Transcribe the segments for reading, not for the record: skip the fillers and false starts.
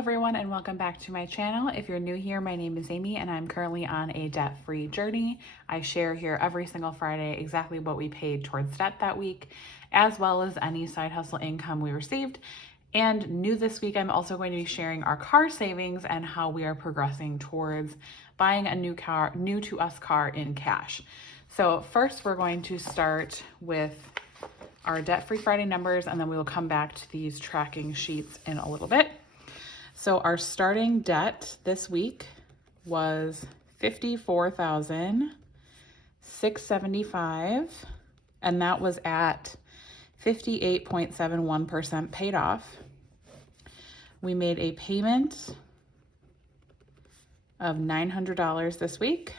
everyone, and welcome back to my channel. If you're new here, my name is Amy and I'm currently on a debt-free journey. I share here every single Friday exactly what we paid towards debt that week, as well as any side hustle income we received. And new this week, I'm also going to be sharing our car savings and how we are progressing towards buying a new to us car in cash. So first, we're going to start with our debt-free Friday numbers, and then we will come back to these tracking sheets in a little bit. So our starting debt this week was $54,675, and that was at 58.71% paid off. We made a payment of $900 this week,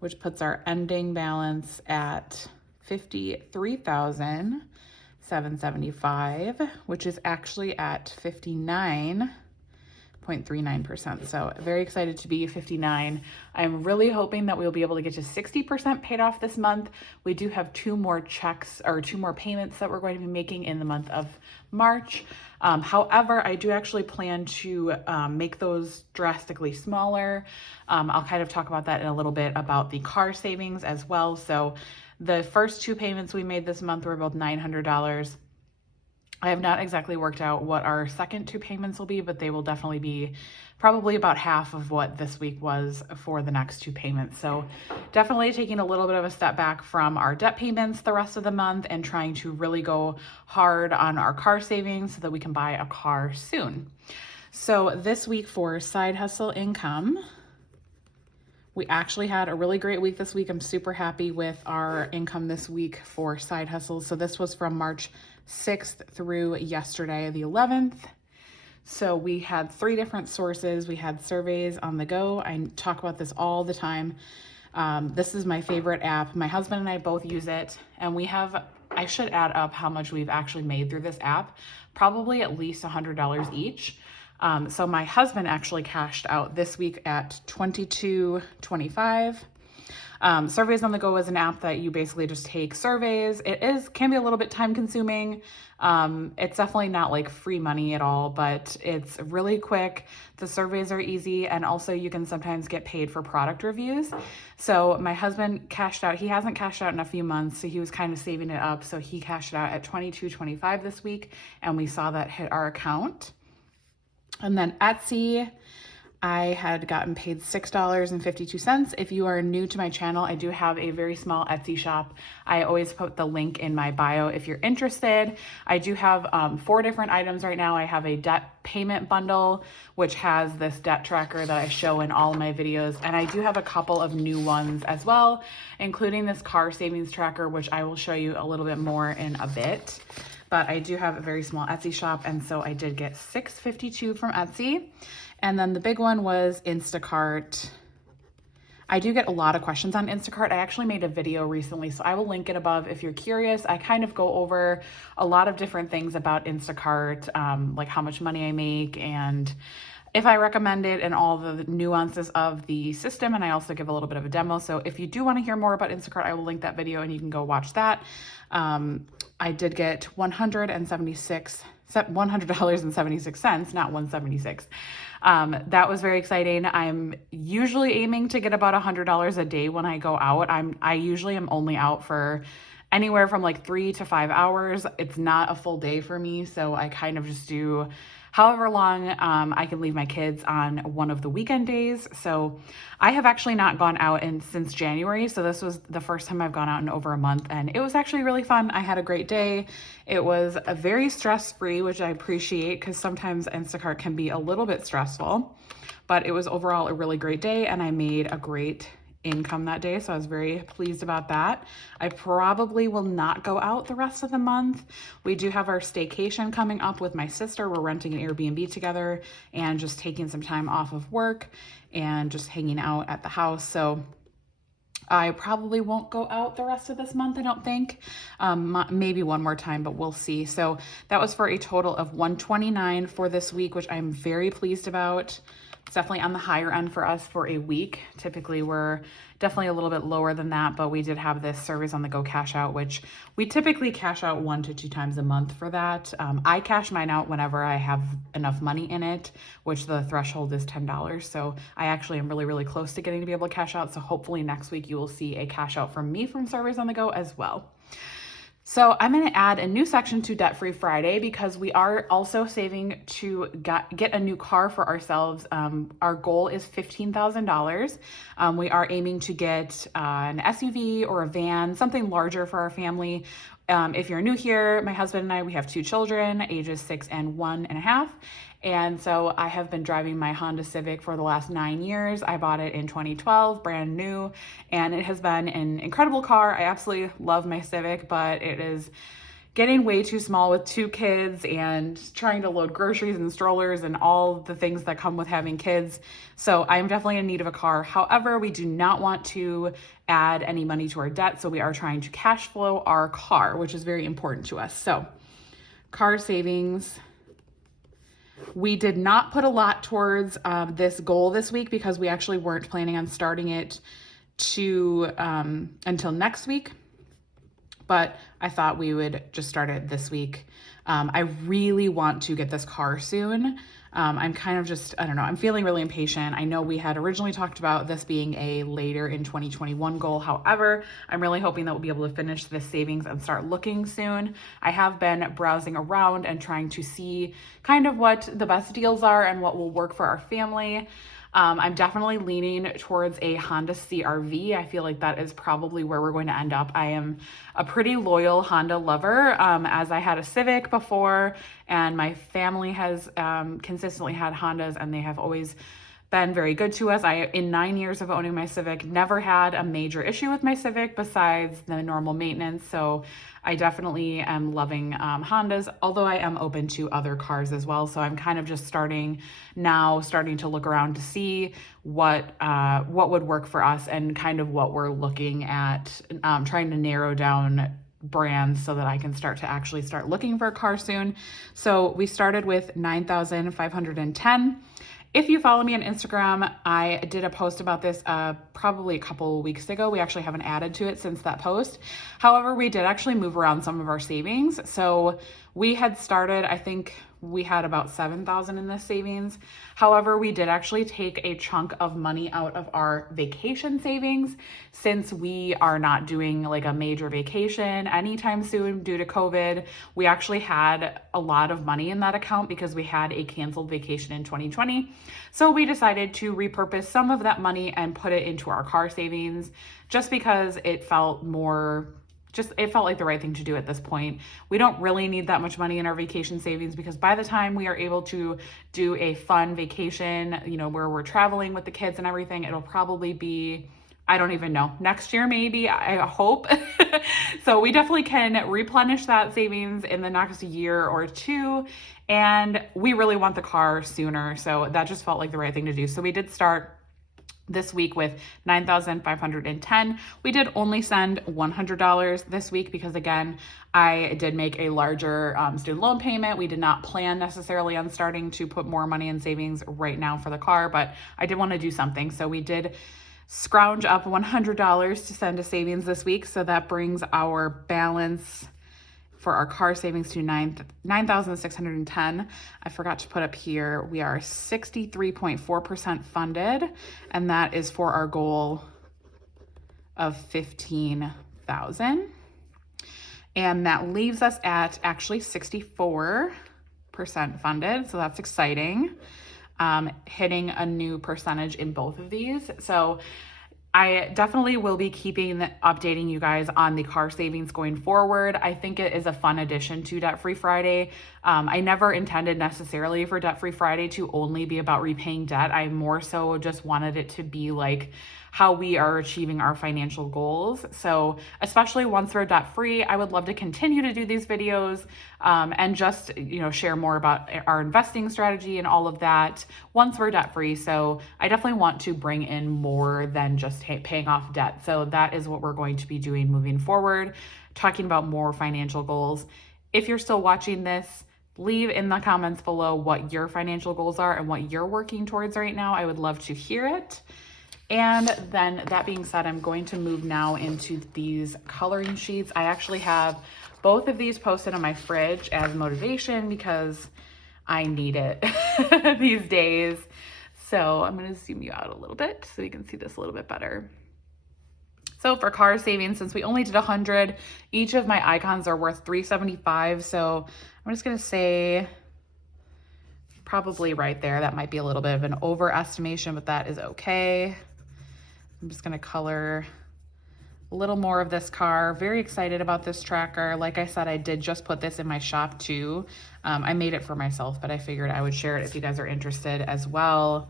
which puts our ending balance at $53,775, which is actually at 59.39%. So very excited to be 59. I'm really hoping that we'll be able to get to 60% paid off this month. We do have two more payments that we're going to be making in the month of March. However, I do actually plan to make those drastically smaller. I'll kind of talk about that in a little bit about the car savings as well. So the first two payments we made this month were both $900. I have not exactly worked out what our second two payments will be, but they will definitely be probably about half of what this week was for the next two payments. So definitely taking a little bit of a step back from our debt payments the rest of the month and trying to really go hard on our car savings so that we can buy a car soon. So this week for side hustle income, we actually had a really great week this week. I'm super happy with our income this week for side hustles. So this was from March 6th through yesterday, the 11th. So we had three different sources. We had Surveys on the Go. I talk about this all the time. This is my favorite app. My husband and I both use it, and I should add up how much we've actually made through this app, probably at least $100 each. So my husband actually cashed out this week at $22.25. Surveys on the Go is an app that you basically just take surveys. Can be a little bit time consuming. It's definitely not like free money at all, but it's really quick. The surveys are easy, and also you can sometimes get paid for product reviews. So my husband cashed out. He hasn't cashed out in a few months, so he was kind of saving it up. So he cashed it out at $22.25 this week, and we saw that hit our account. And then Etsy, I had gotten paid $6.52. If you are new to my channel, I do have a very small Etsy shop. I always put the link in my bio if you're interested. I do have 4 different items right now. I have a debt payment bundle, which has this debt tracker that I show in all of my videos. And I do have a couple of new ones as well, including this car savings tracker, which I will show you a little bit more in a bit. But I do have a very small Etsy shop, and so I did get $6.52 from Etsy. And then the big one was Instacart. I do get a lot of questions on Instacart. I actually made a video recently, so I will link it above if you're curious. I kind of go over a lot of different things about Instacart, like how much money I make and if I recommend it and all the nuances of the system. And I also give a little bit of a demo. So if you do want to hear more about Instacart, I will link that video and you can go watch that. I did get $100.76, not 176. That was very exciting. I'm usually aiming to get about $100 a day when I go out. I usually am only out for anywhere from like 3 to 5 hours. It's not a full day for me, so I kind of just do however long I can leave my kids on one of the weekend days. So I have actually not gone out since January. So this was the first time I've gone out in over a month, and it was actually really fun. I had a great day. It was a very stress-free, which I appreciate because sometimes Instacart can be a little bit stressful, but it was overall a really great day, and I made a great income that day, so I was very pleased about that. I probably will not go out the rest of the month. We do have our staycation coming up with my sister. We're renting an Airbnb together and just taking some time off of work and just hanging out at the house. So I probably won't go out the rest of this month, I don't think. Maybe one more time, but we'll see. So that was for a total of $129 for this week, which I'm very pleased about. It's definitely on the higher end for us for a week. Typically, we're definitely a little bit lower than that, but we did have this Service on the Go cash out, which we typically cash out 1 to 2 times a month for that. I cash mine out whenever I have enough money in it, which the threshold is $10. So I actually am really, really close to getting to be able to cash out. So hopefully next week you will see a cash out from me from Service on the Go as well. So I'm going to add a new section to Debt Free Friday because we are also saving to get a new car for ourselves. Our goal is $15,000. We are aiming to get an SUV or a van, something larger for our family. If you're new here, my husband and I, we have 2 children, ages 6 and 1.5. And so I have been driving my Honda Civic for the last 9 years. I bought it in 2012, brand new, and it has been an incredible car. I absolutely love my Civic, but it is getting way too small with 2 kids and trying to load groceries and strollers and all the things that come with having kids. So I'm definitely in need of a car. However, we do not want to add any money to our debt, so we are trying to cash flow our car, which is very important to us. So car savings. We did not put a lot towards this goal this week because we actually weren't planning on starting it until next week. But I thought we would just start it this week. I really want to get this car soon. I'm kind of just, I don't know, I'm feeling really impatient. I know we had originally talked about this being a later in 2021 goal. However, I'm really hoping that we'll be able to finish this savings and start looking soon. I have been browsing around and trying to see kind of what the best deals are and what will work for our family. I'm definitely leaning towards a Honda CR-V. I feel like that is probably where we're going to end up. I am a pretty loyal Honda lover, as I had a Civic before, and my family has consistently had Hondas, and they have always been very good to us. In 9 years of owning my Civic, never had a major issue with my Civic besides the normal maintenance. So I definitely am loving Hondas, although I am open to other cars as well. So I'm kind of just starting to look around to see what would work for us and kind of what we're looking at, trying to narrow down brands so that I can start looking for a car soon. So we started with 9,510. If you follow me on Instagram, I did a post about this probably a couple weeks ago. We actually haven't added to it since that post. However, we did actually move around some of our savings. So we had started, I think we had about 7,000 in this savings. However, we did actually take a chunk of money out of our vacation savings since we are not doing like a major vacation anytime soon due to COVID. We actually had a lot of money in that account because we had a canceled vacation in 2020. So we decided to repurpose some of that money and put it into our car savings just because it felt like the right thing to do at this point. We don't really need that much money in our vacation savings because by the time we are able to do a fun vacation, where we're traveling with the kids and everything, it'll probably be, I don't even know, next year maybe, I hope. So we definitely can replenish that savings in the next year or 2. And we really want the car sooner. So that just felt like the right thing to do. So we did start this week with 9,510. We did only send $100 this week because again, I did make a larger student loan payment. We did not plan necessarily on starting to put more money in savings right now for the car, but I did want to do something. So we did scrounge up $100 to send to savings this week. So that brings our balance for our car savings to 9,610. I forgot to put up here, we are 63.4% funded, and that is for our goal of 15,000. And that leaves us at actually 64% funded, so that's exciting. Hitting a new percentage in both of these. So I definitely will be updating you guys on the car savings going forward. I think it is a fun addition to Debt Free Friday. I never intended necessarily for Debt Free Friday to only be about repaying debt. I more so just wanted it to be like how we are achieving our financial goals. So especially once we're debt free, I would love to continue to do these videos and just, share more about our investing strategy and all of that once we're debt free. So I definitely want to bring in more than just paying off debt. So that is what we're going to be doing moving forward, talking about more financial goals. If you're still watching this, leave in the comments below what your financial goals are and what you're working towards right now. I would love to hear it. And then that being said, I'm going to move now into these coloring sheets. I actually have both of these posted on my fridge as motivation because I need it these days. So I'm going to zoom you out a little bit so you can see this a little bit better. So for car savings, since we only did 100, each of my icons are worth $3.75. So I'm just going to say probably right there. That might be a little bit of an overestimation, but that is okay. I'm just gonna color a little more of this car. Very excited about this tracker. Like I said, I did just put this in my shop too. I made it for myself, but I figured I would share it if you guys are interested as well.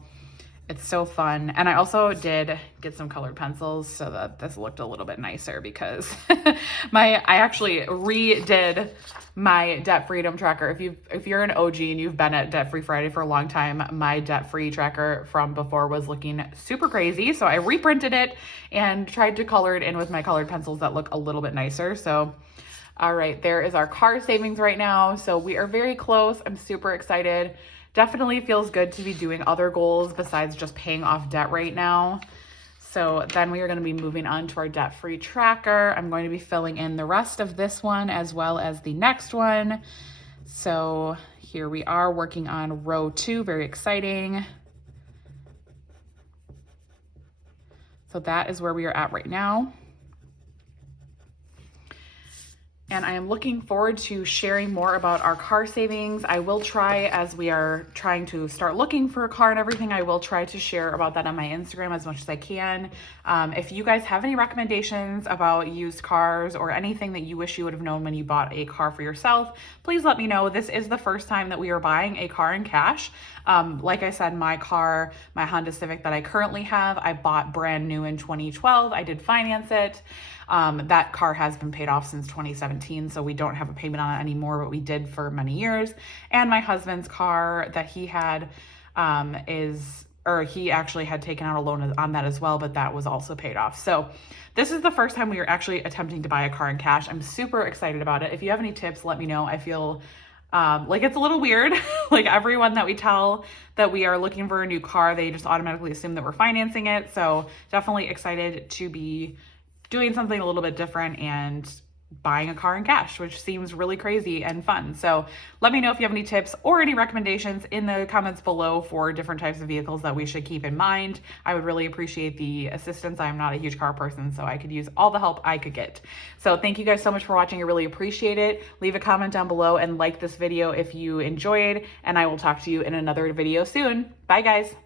It's so fun. And I also did get some colored pencils so that this looked a little bit nicer because I actually redid my debt freedom tracker. If you're an OG and you've been at Debt Free Friday for a long time, my debt free tracker from before was looking super crazy. So I reprinted it and tried to color it in with my colored pencils that look a little bit nicer. So all right, there is our car savings right now. So we are very close. I'm super excited. Definitely feels good to be doing other goals besides just paying off debt right now. So then we are going to be moving on to our debt-free tracker. I'm going to be filling in the rest of this one as well as the next one. So here we are working on row 2, very exciting. So that is where we are at right now. And I am looking forward to sharing more about our car savings. I will try, as we are trying to start looking for a car and everything, I will try to share about that on my Instagram as much as I can. If you guys have any recommendations about used cars or anything that you wish you would have known when you bought a car for yourself, please let me know. This is the first time that we are buying a car in cash. Like I said, my car, my Honda Civic that I currently have, I bought brand new in 2012. I did finance it. That car has been paid off since 2017, so we don't have a payment on it anymore, but we did for many years. And my husband's car that he had he actually had taken out a loan on that as well, but that was also paid off. So this is the first time we are actually attempting to buy a car in cash. I'm super excited about it. If you have any tips, let me know. I feel like it's a little weird. Like everyone that we tell that we are looking for a new car, they just automatically assume that we're financing it. So definitely excited to be doing something a little bit different and buying a car in cash, which seems really crazy and fun. So let me know if you have any tips or any recommendations in the comments below for different types of vehicles that we should keep in mind. I would really appreciate the assistance. I'm not a huge car person, so I could use all the help I could get. So thank you guys so much for watching. I really appreciate it. Leave a comment down below and like this video if you enjoyed, and I will talk to you in another video soon. Bye guys.